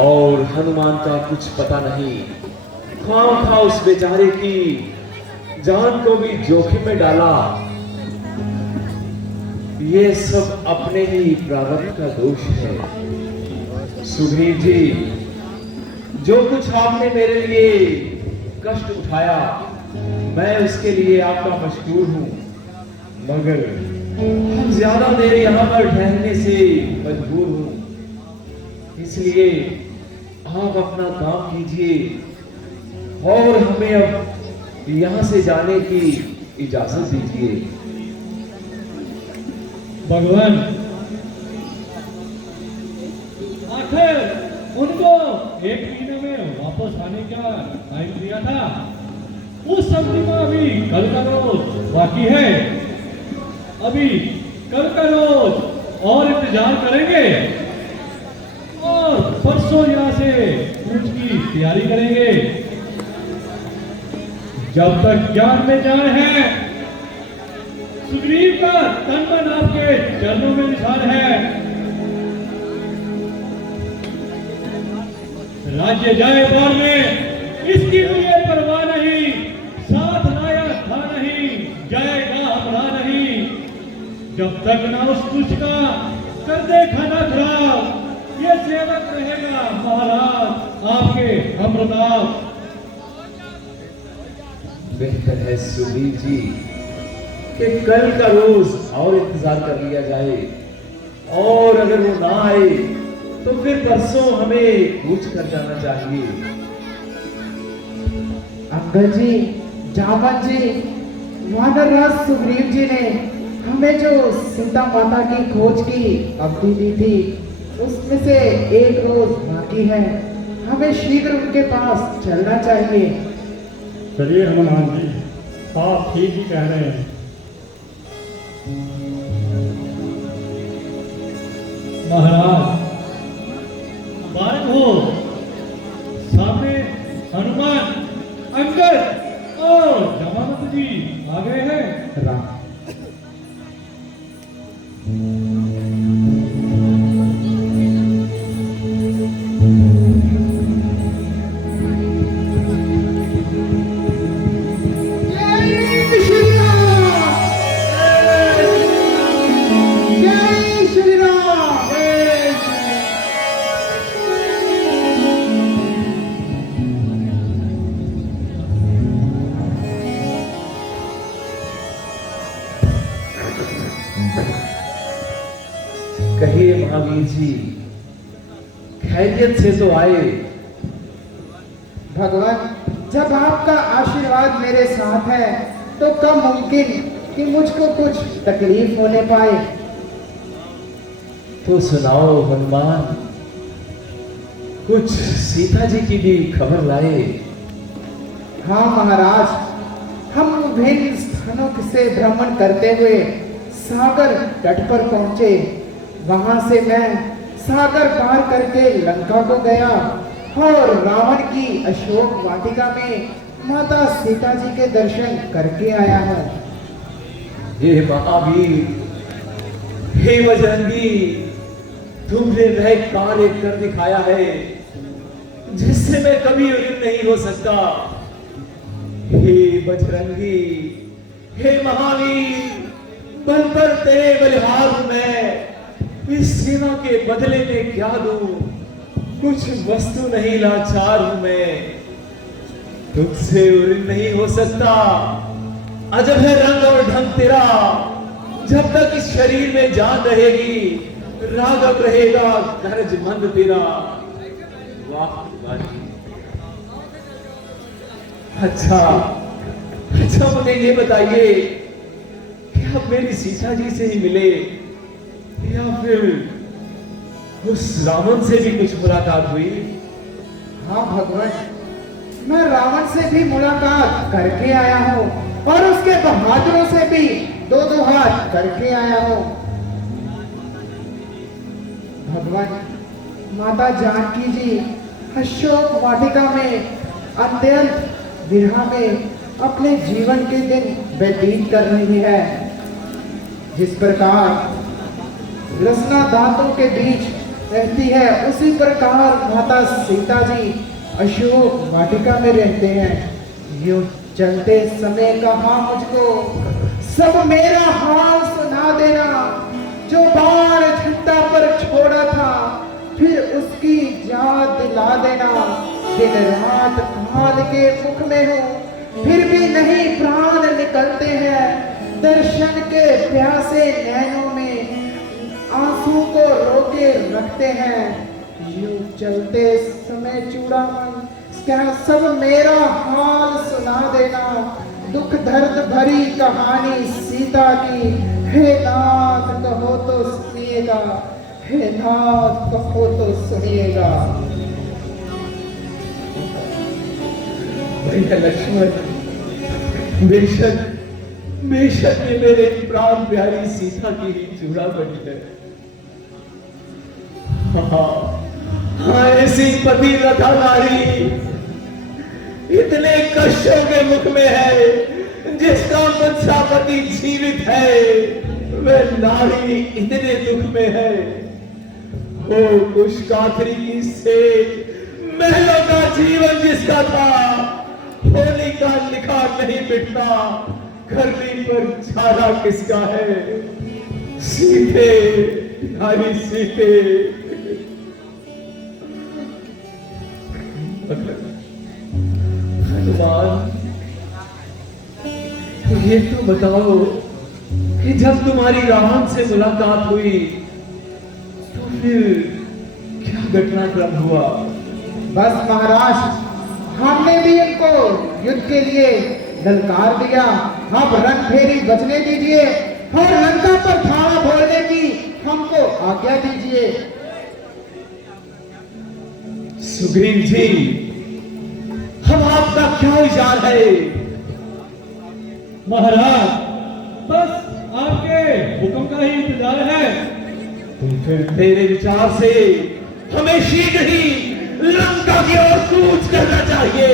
और हनुमान का कुछ पता नहीं, ख्वाम था उस बेचारे की जान को भी जोखिम में डाला। ये सब अपने ही प्रारब्ध का दोष है। सुग्रीव जी, जो कुछ आपने मेरे लिए कष्ट उठाया, मैं उसके लिए आपका मशकूर हूं, मगर हम ज्यादा देर यहाँ पर ठहरने से मजबूर हूं। इसलिए आप अपना काम कीजिए और हमें अब यहाँ से जाने की इजाजत दीजिए। भगवान, आखिर उनको 1 महीने में वापस आने का टाइम दिया था। उस अवधि में अभी कल का रोज बाकी है। अभी कल का रोज और इंतजार करेंगे और परसों यहाँ से कूच की तैयारी करेंगे। जब तक जान में जान है, सुग्रीव का तन मन आपके चरणों में निशान है। राज्य जाए बाढ़ में, इसकी मुझे परवाह नहीं। साथ लाया था नहीं, जाएगा अपना नहीं। जब तक ना उस तुझ का कर दे खाना खराब, ये सेवक रहेगा महाराज आपके अमृताप। बेहतर है सुग्रीव जी कि कल का रोज और इंतजार कर लिया जाए, और अगर वो ना आए तो फिर परसों हमें कूच कर जाना चाहिए। अंकल जी, जामन जी, वानरराज सुग्रीव जी ने हमें जो सीता माता की खोज की अवधि दी थी, उसमें से 1 रोज बाकी है। हमें शीघ्र उनके पास चलना चाहिए। चलिए हनुमान जी, आप ठीक ही कह रहे हैं। महाराज, बारक हो, सामने हनुमान, अंगद और जमानत जी आ गए हैं। राम कहिए महावीर जी, खैरियत से तो आए। भगवान, जब आपका आशीर्वाद मेरे साथ है तो कब मुमकिन कि मुझको कुछ तकलीफ होने पाए। तो सुनाओ हनुमान, कुछ सीता जी की भी खबर लाए। हाँ महाराज, हम विभिन्न स्थानों से भ्रमण करते हुए सागर तट पर पहुंचे। वहां से मैं सागर पार करके लंका को गया और रावण की अशोक वाटिका में माता सीता जी के दर्शन करके आया हूँ। हे महावीर, हे बजरंगी, तुमने वह कार्य कर दिखाया है जिससे मैं कभी उम्मीद नहीं हो सकता। हे बजरंगी, हे महावीर, बल पर तेरे बलिहार हूं मैं। इस सेवा के बदले में क्या दूं? कुछ वस्तु नहीं, लाचार हूं मैं। तुझसे उम्मीद नहीं हो सकता। अजब है रंग और ढंग तेरा। जब तक इस शरीर में जान रहेगी, राघव रहेगा गरज मंद तेरा। वाह वाह। अच्छा मुझे ये बताइए कि आप मेरी सीता जी से ही मिले या फिर उस रावण से भी कुछ मुलाकात हुई? हाँ भगवान, मैं रावण से भी मुलाकात करके आया हूँ और उसके बहादुरों से भी 2-2 हाथ करके आया हूँ। भगवान, माता जानकी जी अशोक वाटिका में अत्यंत विरह में अपने जीवन के दिन व्यतीत कर रही है। जिस प्रकार रसना दांतों के बीच रहती है, उसी प्रकार माता सीता जी अशोक वाटिका में रहते हैं। यूं चलते समय कहा मुझको, सब मेरा हाल सुना देना, जो बाण झंडा पर छोड़ा था फिर उसकी याद दिला देना। दिन रात काल के मुख में हूँ, फिर भी नहीं प्राण निकलते हैं, दर्शन के प्यासे नैनों में आंसू को रोके रखते हैं। यूं चलते समय चूड़ामन क्या सब मेरा हाल सुना देना, दुख दर्द भरी कहानी सीता की, हे नाथ कहो तो सुनिएगा, हे नाथ कहो तो सुनिएगा। भैया लक्ष्मण, बेशक बेशक ये मेरे प्राण प्यारी सीता की ही चूड़ामणि है। हाँ, ऐसी पति लता नारी इतने कष्टों के मुख में है, जिसका मुझसा पति जीवित है, वह नारी इतने दुख में है। हो कुश काथरी की सेठ, महलों का जीवन जिसका था, होली का लिखा नहीं मिटता, करनी पर छाला किसका है। सीते, नारी सीते। हनुमान, ये तो बताओ कि जब तुम्हारी रावण से मुलाकात हुई तो फिर क्या घटनाक्रम हुआ? बस महाराज, हमने भी इनको युद्ध के लिए ललकार दिया, अब रण फेरी बचने दीजिए और लंका पर धावा बोलने की हमको आज्ञा दीजिए। सुग्रीव जी, हम आपका क्या विचार है? महाराज, बस आपके हुक्म का ही इंतजार है। तो फिर तेरे विचार से हमें शीघ्र ही लंका की ओर कूच करना चाहिए।